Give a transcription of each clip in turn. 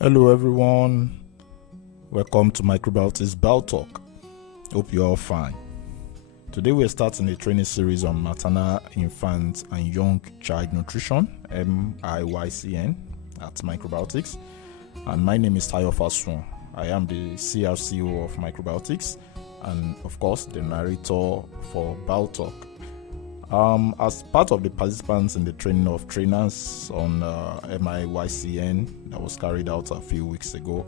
Hello everyone, welcome to Microbiotics Bio Talk. Hope you're all fine. Today we're starting a training series on maternal, infant and young child nutrition, MIYCN at Microbiotics. And my name is Tayo Fasun. I am the CRCO of Microbiotics and of course the narrator for Bio Talk. As part of the participants in the training of trainers on MIYCN that was carried out a few weeks ago,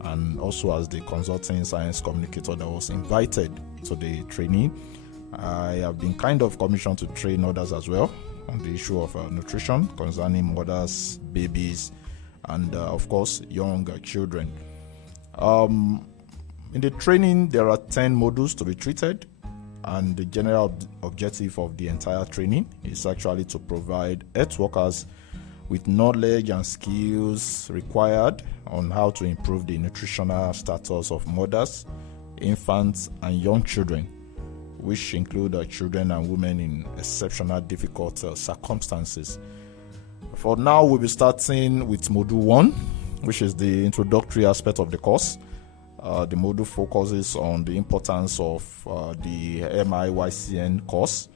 and also as the consulting science communicator that was invited to the training, I have been kind of commissioned to train others as well on the issue of nutrition concerning mothers, babies, and of course young children. In the training, there are 10 modules to be treated. And the general objective of the entire training is actually to provide health workers with knowledge and skills required on how to improve the nutritional status of mothers, infants, and young children, which include children and women in exceptional difficult circumstances. For now, we'll be starting with Module 1, which is the introductory aspect of the course. The module focuses on the importance of the MIYCN course,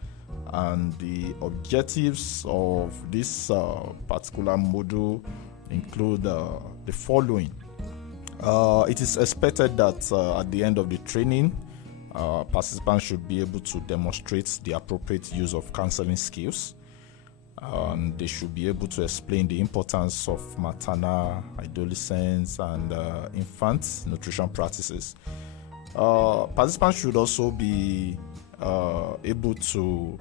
and the objectives of this particular module include the following. It is expected that at the end of the training, participants should be able to demonstrate the appropriate use of counseling skills. They should be able to explain the importance of maternal, adolescents, and infant nutrition practices. Participants should also be able to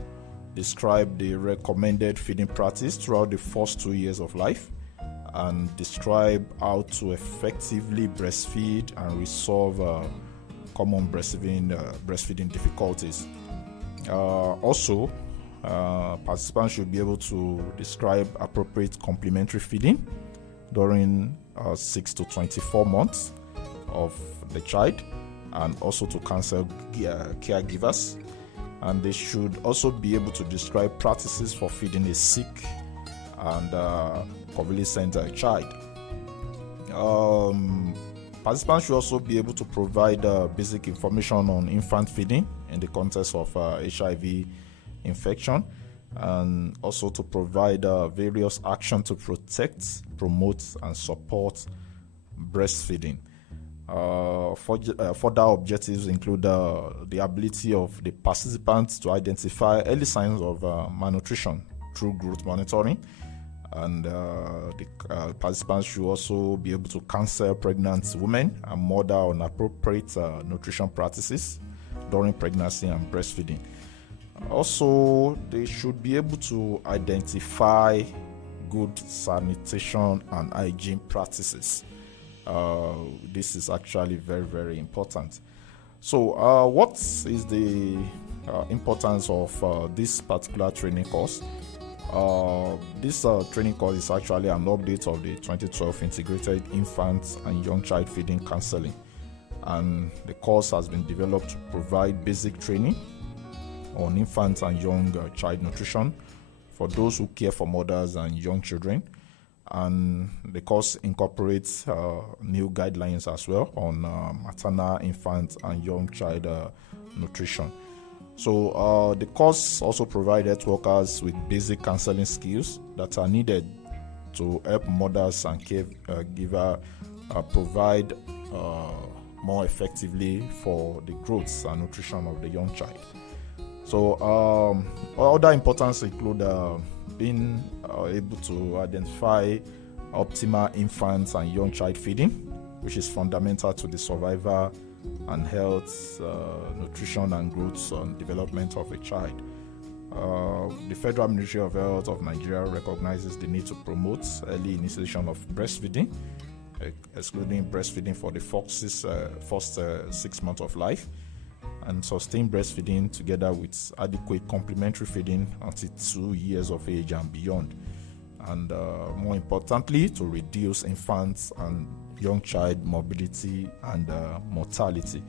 describe the recommended feeding practice throughout the first 2 years of life and describe how to effectively breastfeed and resolve common breastfeeding difficulties. Also, participants should be able to describe appropriate complementary feeding during 6 to 24 months of the child, and also to counsel caregivers. And they should also be able to describe practices for feeding a sick and convalescent child. Participants should also be able to provide basic information on infant feeding in the context of HIV infection, and also to provide various actions to protect, promote, and support breastfeeding. Further objectives include the ability of the participants to identify early signs of malnutrition through growth monitoring, and the participants should also be able to counsel pregnant women and mothers on appropriate nutrition practices during pregnancy and breastfeeding. Also, they should be able to identify good sanitation and hygiene practices. This is actually very, very important. So, what is the importance of this particular training course? This training course is actually an update of the 2012 Integrated Infant and Young Child Feeding Counseling. And the course has been developed to provide basic training on infant and young child nutrition for those who care for mothers and young children. And the course incorporates new guidelines as well on maternal, infant, and young child nutrition. So the course also provides health workers with basic counseling skills that are needed to help mothers and caregivers provide more effectively for the growth and nutrition of the young child. So other importance include being able to identify optimal infant and young child feeding, which is fundamental to the survival and health, nutrition and growth and development of a child. The Federal Ministry of Health of Nigeria recognizes the need to promote early initiation of breastfeeding, excluding breastfeeding for the first 6 months of life, and sustain breastfeeding together with adequate complementary feeding until 2 years of age and beyond. And more importantly, to reduce infants and young child morbidity and mortality.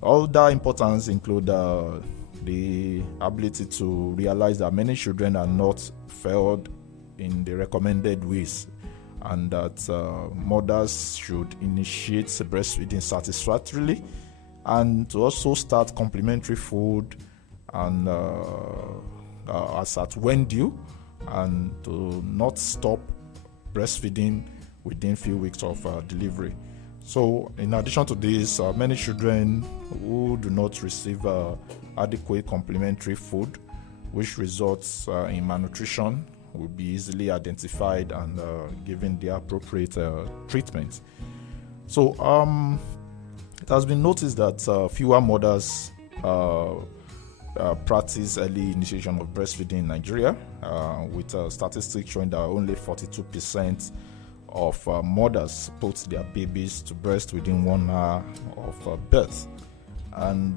Other importance include the ability to realize that many children are not fed in the recommended ways and that mothers should initiate breastfeeding satisfactorily, and to also start complementary food and as at when due, and to not stop breastfeeding within few weeks of delivery. So in addition to this, many children who do not receive adequate complementary food, which results in malnutrition, will be easily identified and given the appropriate treatment. So it has been noticed that fewer mothers practice early initiation of breastfeeding in Nigeria, with statistics showing that only 42% of mothers put their babies to breast within 1 hour of birth. And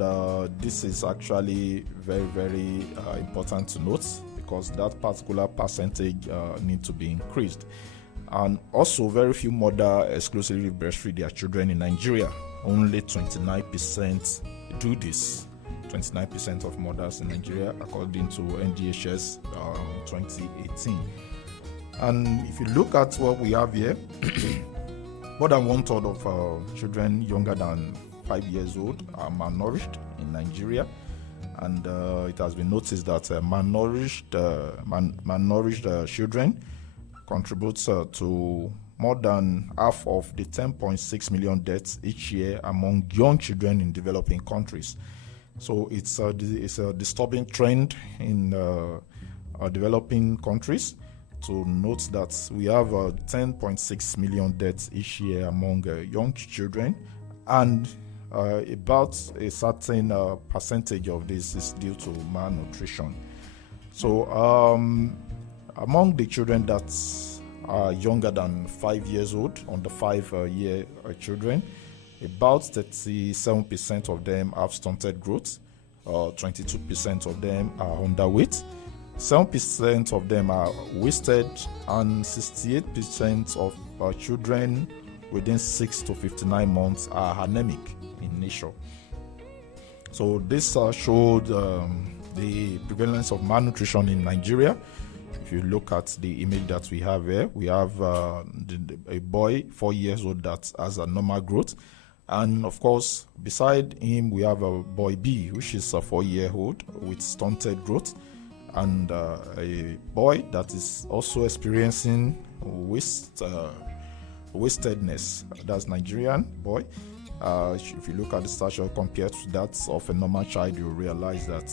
this is actually very, very important to note, because that particular percentage need to be increased. And also, very few mothers exclusively breastfeed their children in Nigeria. Only 29% do this. 29% of mothers in Nigeria, according to NDHS 2018. And if you look at what we have here, more than 1/3 of children younger than 5 years old are malnourished in Nigeria. And it has been noticed that malnourished children contributes to more than half of the 10.6 million deaths each year among young children in developing countries. So it's a disturbing trend in developing countries, to note that we have 10.6 million deaths each year among young children, and about a certain percentage of this is due to malnutrition. So among the children that are younger than 5 years old, under 5-year children, about 37% of them have stunted growth, 22% of them are underweight, 7% of them are wasted, and 68% of children within 6 to 59 months are anemic in nature. So this showed the prevalence of malnutrition in Nigeria. If you look at the image that we have here, we have a boy 4 years old that has a normal growth, and of course beside him we have a boy B, which is a 4-year-old with stunted growth, and a boy that is also experiencing wastedness. That's Nigerian boy. If you look at the stature compared to that of a normal child, you realize that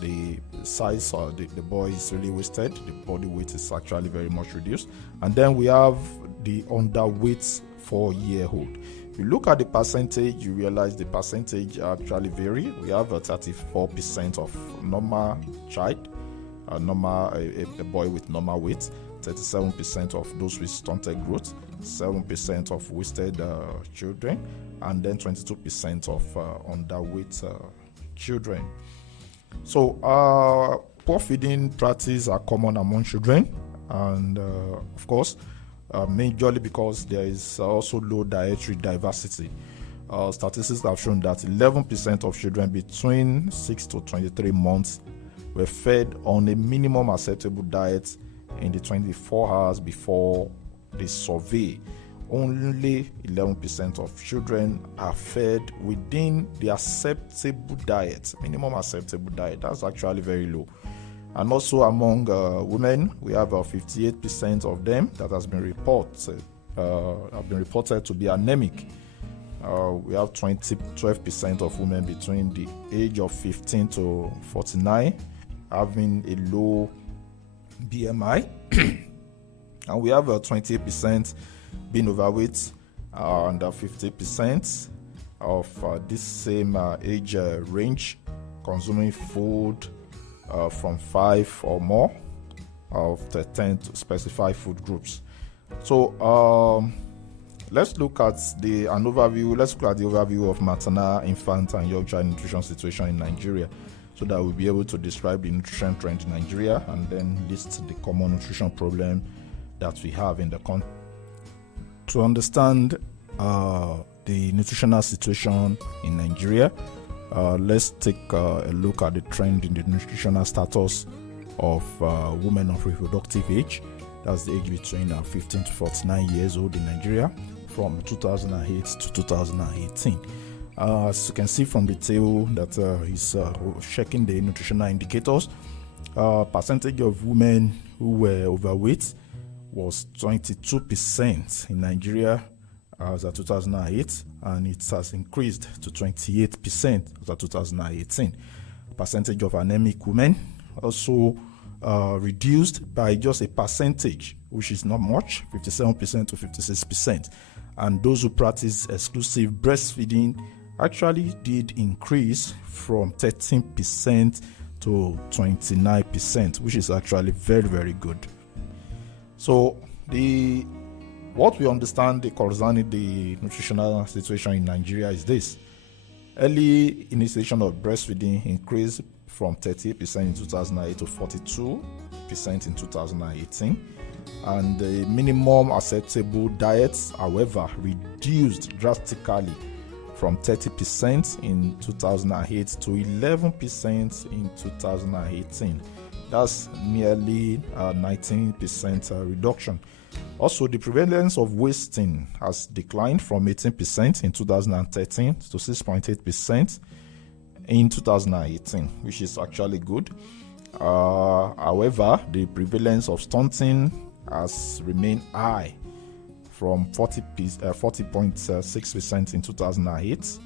the size of the boy is really wasted. The body weight is actually very much reduced. And then we have the underweight 4-year-old. If you look at the percentage, you realize the percentage actually vary. We have a 34% of normal child, a boy with normal weight, 37% of those with stunted growth, 7% of wasted children, and then 22% of underweight children. So poor feeding practices are common among children, and of course majorly because there is also low dietary diversity. Statistics have shown that 11% of children between 6 to 23 months were fed on a minimum acceptable diet in the 24 hours before the survey. Only 11% of children are fed within the acceptable diet, minimum acceptable diet. That's actually very low. And also among women, we have 58% of them that have been reported to be anemic. We have 12% of women between the age of 15 to 49 having a low BMI, and we have 28% being overweight, and 50% of this same age range consuming food from 5 or more of the 10 specified food groups. So let's look at the overview of maternal, infant, and young child nutrition situation in Nigeria, so that we'll be able to describe the nutrition trend in Nigeria and then list the common nutrition problem that we have in the country. To understand the nutritional situation in Nigeria, let's take a look at the trend in the nutritional status of women of reproductive age. That's the age between 15 to 49 years old in Nigeria from 2008 to 2018. As you can see from the table that is checking the nutritional indicators, percentage of women who were overweight was 22% in Nigeria as of 2008, and it has increased to 28% as of 2018. Percentage of anemic women also reduced by just a percentage, which is not much, 57% to 56%. And those who practice exclusive breastfeeding actually did increase from 13% to 29%, which is actually very, very good. So what we understand concerning the nutritional situation in Nigeria is this. Early initiation of breastfeeding increased from 38% in 2008 to 42% in 2018. And the minimum acceptable diets, however, reduced drastically from 30% in 2008 to 11% in 2018. That's nearly a 19% reduction. Also, the prevalence of wasting has declined from 18% in 2013 to 6.8% in 2018, which is actually good. However, the prevalence of stunting has remained high from 40.6% in 2008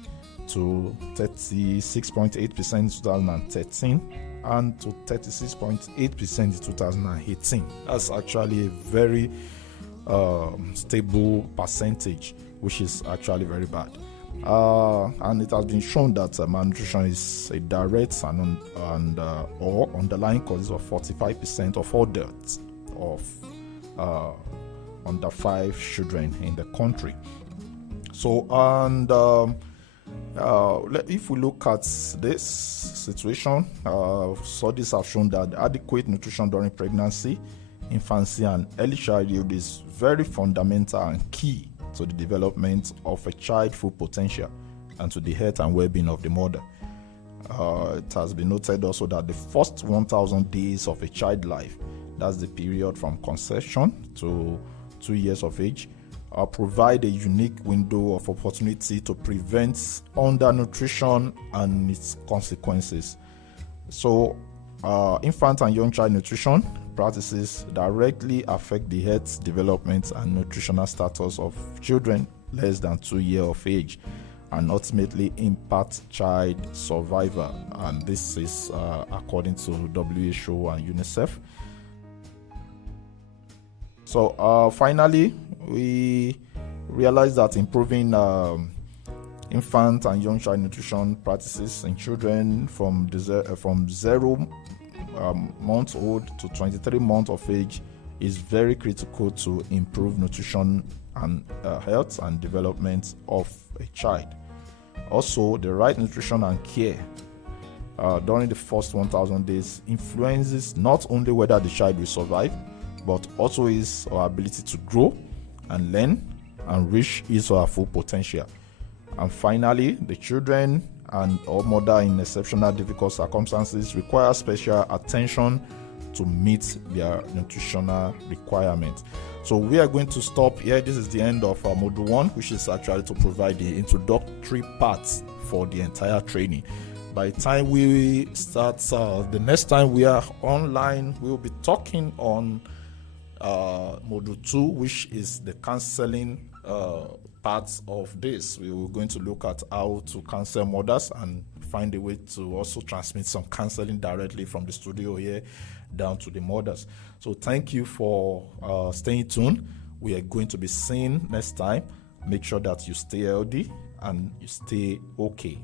to 36.8% in 2013 and to 36.8% in 2018. That's actually a very stable percentage, which is actually very bad. And it has been shown that malnutrition is a direct and or underlying causes of 45% of all deaths of under 5 children in the country. So, and if we look at this situation, studies have shown that adequate nutrition during pregnancy, infancy, and early childhood is very fundamental and key to the development of a child's full potential and to the health and well-being of the mother. It has been noted also that the first 1,000 days of a child's life, that's the period from conception to 2 years of age, provide a unique window of opportunity to prevent undernutrition and its consequences. So, infant and young child nutrition practices directly affect the health, development, and nutritional status of children less than 2 years of age, and ultimately impact child survival. And this is according to WHO and UNICEF. So finally, we realize that improving infant and young child nutrition practices in children from 0 months old to 23 months of age is very critical to improve nutrition and health and development of a child. Also, the right nutrition and care during the first 1,000 days influences not only whether the child will survive, but also his or her ability to grow and learn and reach his or her full potential. And finally, the children and or mother in exceptional difficult circumstances require special attention to meet their nutritional requirements. So we are going to stop here. This is the end of module 1, which is actually to provide the introductory parts for the entire training. By the time we start, the next time we are online, we will be talking on module 2, which is the counseling parts of this. We were going to look at how to counsel mothers and find a way to also transmit some counseling directly from the studio here down to the mothers. So thank you for staying tuned. We are going to be seeing next time. Make sure that you stay healthy and you stay okay.